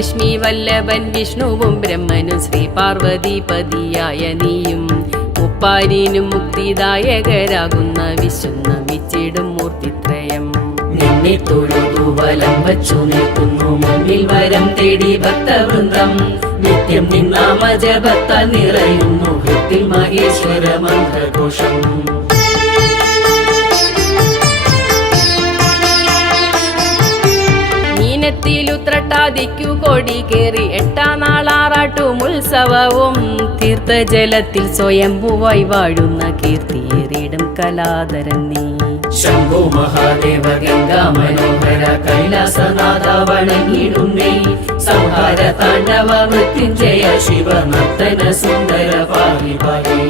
ലക്ഷ്മി വല്ലഭൻ വിഷ്ണുവും ബ്രഹ്മനും ശ്രീ പാർവതി പതിയായ നീയും മുപ്പാരിനും മുക്തിദായകരാകുന്ന വിശ്വനമിച്ചിടും മൂർത്തിത്രയം. നിന്നെ തൊഴുതു വലം വച്ചു നിൽക്കുന്നു മുന്നിൽ വരം തേടി ഭക്തവൃന്ദം. നിത്യം നിന്നാമ ജപത്താൽ നിറയുന്നു ഹൃത്തിൽ മഹേശ്വര മന്ത്രഘോഷം. മീനത്തിലുത്രട്ടാതിക്കു കൊടി കേറി 8-ാം നാളാറാട്ടും ഉത്സവവും തീർത്ഥജലത്തിൽ സ്വയംഭുവായി വാഴുന്ന കീർത്തിയേറിടും കലാധരൻ നീ. ശംഭോ മഹാദേവ ഗംഗാ മനോഹര കൈലാസനാഥ വണങ്ങിടുന്നേ. സംഹാര താണ്ഡവ മൃത്യുഞ്ജയ ശിവ നർത്തന സുന്ദര പാഹി പാഹി.